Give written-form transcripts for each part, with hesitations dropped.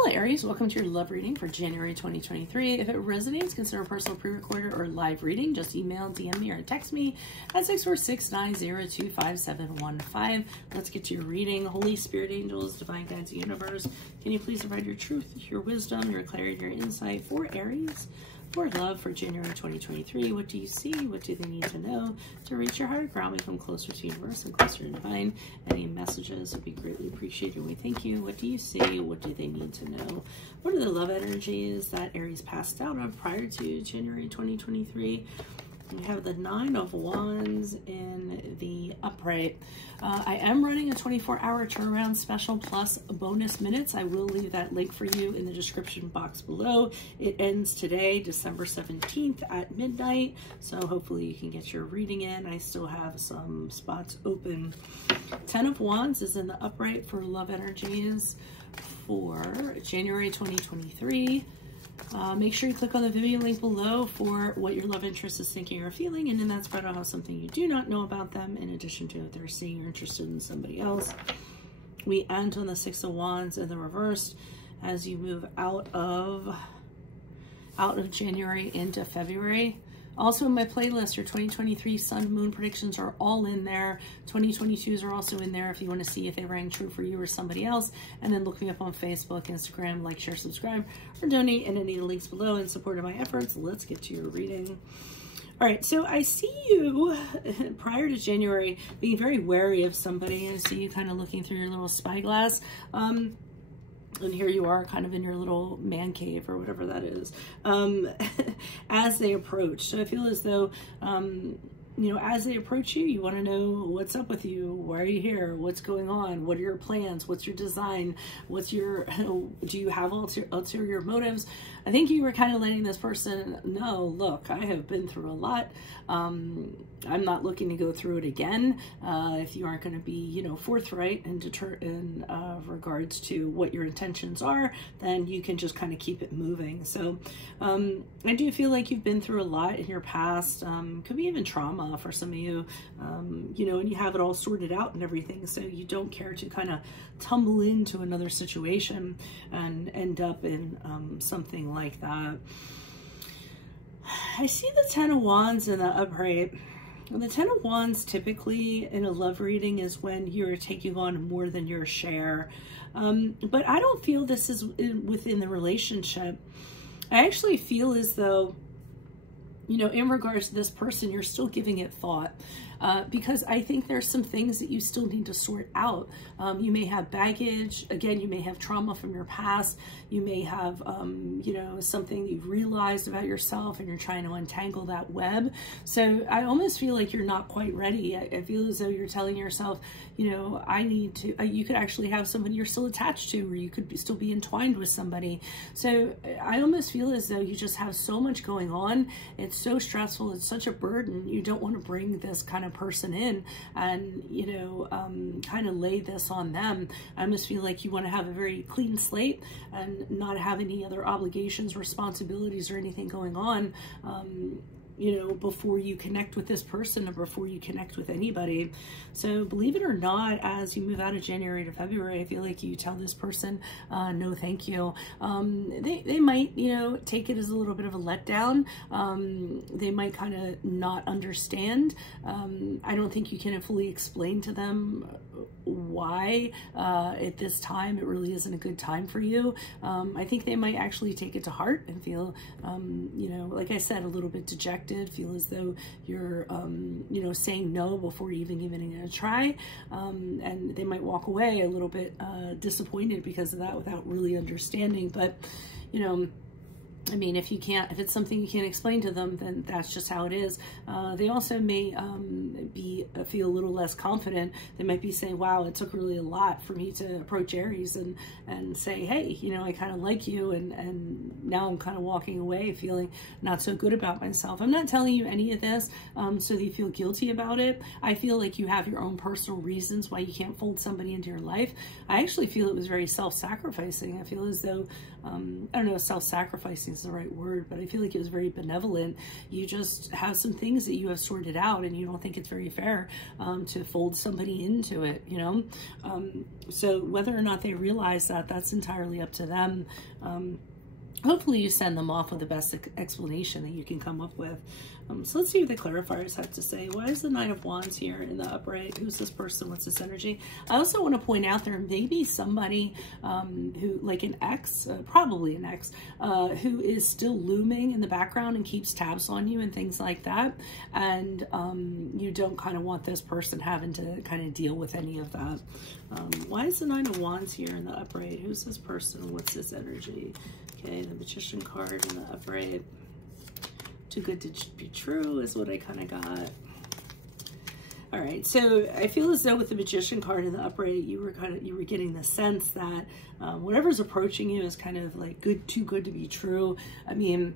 Hello Aries, welcome to your love reading for January 2023. If it resonates, consider a personal pre-recorded or live reading. Just email, DM me, or text me at 646-902-5715. Let's get to your reading. Holy Spirit, angels, divine guides, universe, can you please provide your truth, your wisdom, your clarity, your insight for Aries, for love for January 2023? What do you see? What do they need to know to reach your heart? Ground me, come closer to universe and closer to divine. Any messages would be greatly appreciated. We thank you. What do you see? What do they need to know? What are the love energies that Aries passed out on prior to January 2023? We have the Nine of Wands in the upright. I am running a 24-hour turnaround special plus bonus minutes. I will leave that link for you in the description box below. It ends today, December 17th at midnight. So hopefully you can get your reading in. I still have some spots open. 10 of Wands is in the upright for love energies for January 2023. Make sure you click on the video link below for what your love interest is thinking or feeling, and in that spread I'll have something you do not know about them in addition to if they're seeing you're interested in somebody else. We end on the Six of Wands in the reverse as you move out of January into February. Also in my playlist, your 2023 sun moon predictions are all in there. 2022s are also in there if you want to see if they rang true for you or somebody else. And then look me up on Facebook, Instagram, like, share, subscribe, or donate in any of the links below in support of my efforts. Let's get to your reading. All right, so I see you prior to January being very wary of somebody. I see you kind of looking through your little spyglass. And here you are kind of in your little man cave or whatever that is, as they approach. So I feel as though, you know, as they approach you, you want to know what's up with you. Why are you here? What's going on? What are your plans? What's your design? What's your, do you have ulterior motives? I think you were kind of letting this person know, look, I have been through a lot. I'm not looking to go through it again. If you aren't going to be, you know, forthright and in regards to what your intentions are, then you can just kind of keep it moving. So I do feel like you've been through a lot in your past. Could be even trauma for some of you, you know, and you have it all sorted out and everything. So you don't care to kind of tumble into another situation and end up in something like that. I see the Ten of Wands in the upright. The Ten of Wands typically in a love reading is when you're taking on more than your share. But I don't feel this is within the relationship. I actually feel as though, you know, in regards to this person, you're still giving it thought. Because I think there's some things that you still need to sort out. You may have baggage. Again, you may have trauma from your past. You may have, you know, something that you've realized about yourself and you're trying to untangle that web. So I almost feel like you're not quite ready. I feel as though you're telling yourself, you know, I need to, you could actually have somebody you're still attached to, or you could still be entwined with somebody. So I almost feel as though you just have so much going on. It's so stressful. It's such a burden. You don't want to bring this kind of person in and, you know, kind of lay this on them. I almost feel like you want to have a very clean slate and not have any other obligations, responsibilities, or anything going on, you know, before you connect with this person or before you connect with anybody. So believe it or not, as you move out of January to February, I feel like you tell this person, no, thank you. They might, you know, take it as a little bit of a letdown. They might kind of not understand. I don't think you can fully explain to them why at this time it really isn't a good time for you. I think they might actually take it to heart and feel, you know, like I said, a little bit dejected, feel as though you're, you know, saying no before even giving it a try. And they might walk away a little bit disappointed because of that without really understanding. But, you know, I mean, if it's something you can't explain to them, then that's just how it is. They also may feel a little less confident. They might be saying, wow, it took really a lot for me to approach Aries and say, hey, you know, I kind of like you, and now I'm kind of walking away feeling not so good about myself. I'm not telling you any of this so that you feel guilty about it. I feel like you have your own personal reasons why you can't fold somebody into your life. I actually feel it was very self-sacrificing. I feel as though, I don't know if self-sacrificing is the right word, but I feel like it was very benevolent. You just have some things that you have sorted out, and you don't think it's very fair to fold somebody into it, you know? So whether or not they realize that, that's entirely up to them. Hopefully you send them off with the best explanation that you can come up with. So let's see what the clarifiers have to say. Why is the Nine of Wands here in the upright? Who's this person? What's this energy? I also want to point out there may be somebody who, like an ex, probably an ex, who is still looming in the background and keeps tabs on you and things like that. And you don't kind of want this person having to kind of deal with any of that. Why is the Nine of Wands here in the upright? Who's this person? What's this energy? Okay, the Magician card in the upright. Too good to be true is what I kind of got. All right, so I feel as though with the Magician card in the upright, you were getting the sense that whatever's approaching you is kind of like too good to be true. I mean,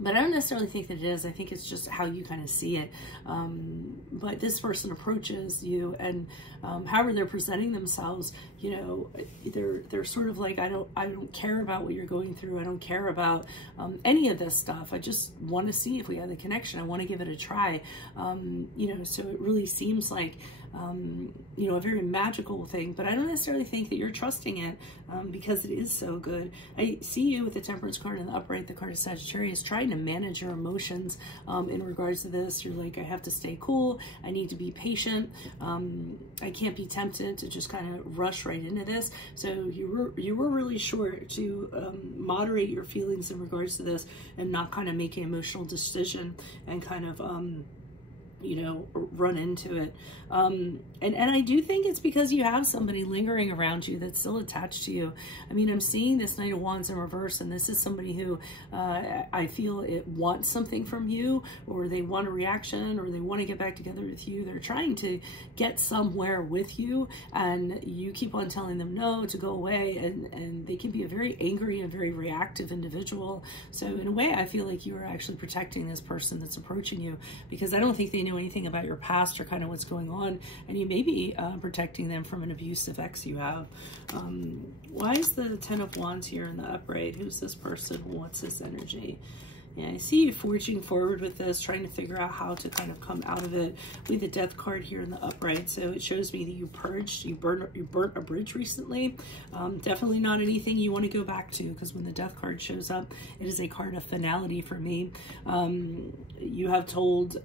but I don't necessarily think that it is. I think it's just how you kind of see it. But this person approaches you, and however they're presenting themselves, you know, they're sort of like, I don't care about what you're going through. I don't care about any of this stuff. I just want to see if we have the connection. I want to give it a try. You know, so it really seems like you know, a very magical thing, but I don't necessarily think that you're trusting it because it is so good. I see you with the Temperance card in the upright, the card of Sagittarius, trying to manage your emotions in regards to this. You're like, I have to stay cool. I need to be patient. I can't be tempted to just kind of rush right into this. So you were really sure to moderate your feelings in regards to this and not kind of make an emotional decision and kind of you know, run into it. And I do think it's because you have somebody lingering around you that's still attached to you. I mean, I'm seeing this Knight of Wands in reverse, and this is somebody who I feel it wants something from you, or they want a reaction, or they want to get back together with you. They're trying to get somewhere with you, and you keep on telling them no, to go away, and they can be a very angry and very reactive individual. So in a way, I feel like you are actually protecting this person that's approaching you, because I don't think they know anything about your past or kind of what's going on, and you may be protecting them from an abusive ex you have. Why is the Ten of Wands here in the upright? Who's this person? What's this energy? Yeah, I see you forging forward with this, trying to figure out how to kind of come out of it. We have the Death card here in the upright, so it shows me that you purged, you burnt a bridge recently. Definitely not anything you want to go back to, because when the Death card shows up, it is a card of finality for me. You have told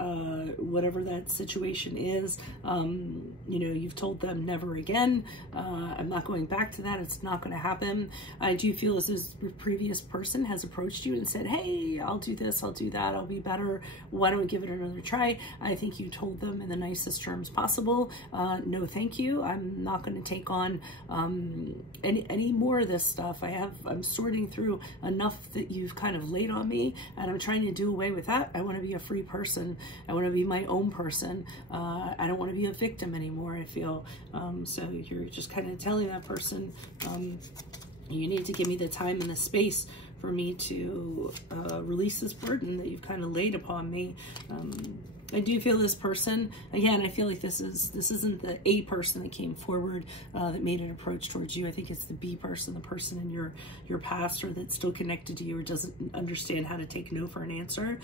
whatever that situation is, you know, you've told them never again. I'm not going back to that. It's not going to happen. I do feel as this previous person has approached you and said, hey, I'll do this, I'll do that, I'll be better, why don't we give it another try? I think you told them in the nicest terms possible, no thank you, I'm not going to take on any more of this stuff. I'm sorting through enough that you've kind of laid on me, and I'm trying to do away with that. I want to be a free person. I want to be my own person. I don't want to be a victim anymore, I feel. So you're just kind of telling that person, you need to give me the time and the space for me to release this burden that you've kind of laid upon me. I do feel this person, again, I feel like this isn't the A person that came forward that made an approach towards you. I think it's the B person, the person in your past, or that's still connected to you, or doesn't understand how to take no for an answer.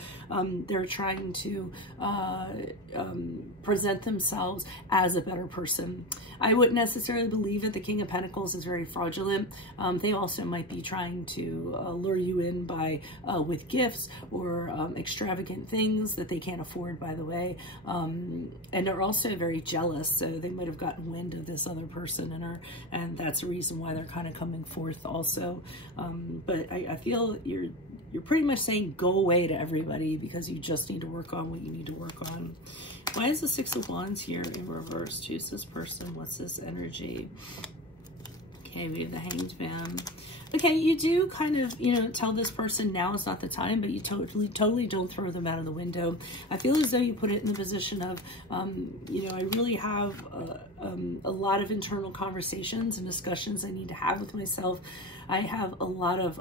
They're trying to present themselves as a better person. I wouldn't necessarily believe it. The King of Pentacles is very fraudulent. They also might be trying to lure you in by with gifts or extravagant things that they can't afford, by the way, and they're also very jealous, so they might have gotten wind of this other person, and that's the reason why they're kind of coming forth also. But I feel you're pretty much saying go away to everybody because you just need to work on what you need to work on. Why is the Six of Wands here in reverse? Choose this person. What's this energy? Okay, we have the Hanged Man. Okay, you do kind of, you know, tell this person now is not the time, but you totally don't throw them out of the window. I feel as though you put it in the position of, you know, I really have a lot of internal conversations and discussions I need to have with myself. I have a lot of,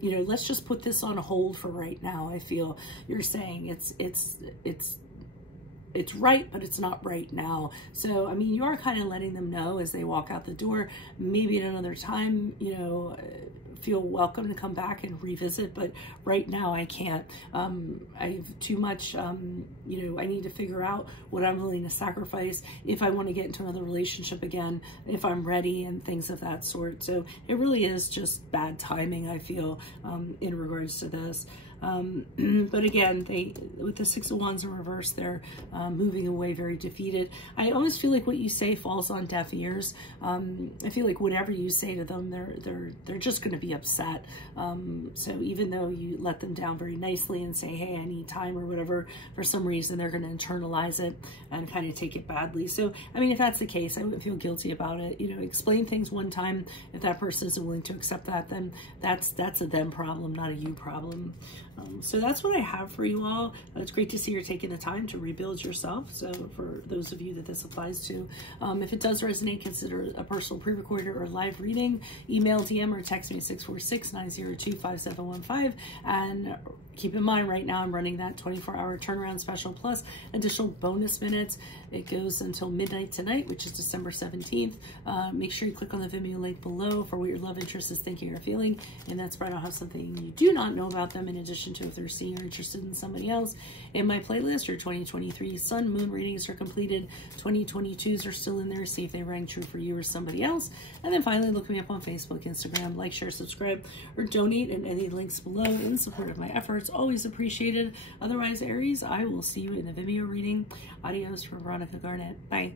you know, let's just put this on hold for right now. I feel you're saying it's it's right, but it's not right now. So, I mean, you are kind of letting them know as they walk out the door, maybe at another time, you know, feel welcome to come back and revisit, but right now I can't. I have too much, you know, I need to figure out what I'm willing to sacrifice if I want to get into another relationship again, if I'm ready, and things of that sort. So it really is just bad timing, I feel, in regards to this. But again, with the Six of Wands in reverse, they're moving away very defeated. I almost feel like what you say falls on deaf ears. I feel like whatever you say to them, they're just going to be upset. So even though you let them down very nicely and say, hey, I need time or whatever, for some reason they're going to internalize it and kind of take it badly. So, I mean, if that's the case, I wouldn't feel guilty about it. You know, explain things one time. If that person isn't willing to accept that, then that's a them problem, not a you problem. So that's what I have for you all. It's great to see you're taking the time to rebuild yourself. So for those of you that this applies to, if it does resonate, consider a personal pre-recorded or live reading. Email, DM, or text me at 646-902-5715. And keep in mind, right now I'm running that 24-hour turnaround special plus additional bonus minutes. It goes until midnight tonight, which is December 17th. Make sure you click on the Vimeo link below for what your love interest is thinking or feeling. And that's where I'll have something you do not know about them, in addition to if they're seeing or interested in somebody else. In my playlist, your 2023 Sun, Moon readings are completed. 2022s are still in there. See if they rang true for you or somebody else. And then finally, look me up on Facebook, Instagram, like, share, subscribe, or donate in any links below in support of my efforts. Always appreciated. Otherwise, Aries, I will see you in the Vimeo reading. Adios from Veronica Garnet. Bye.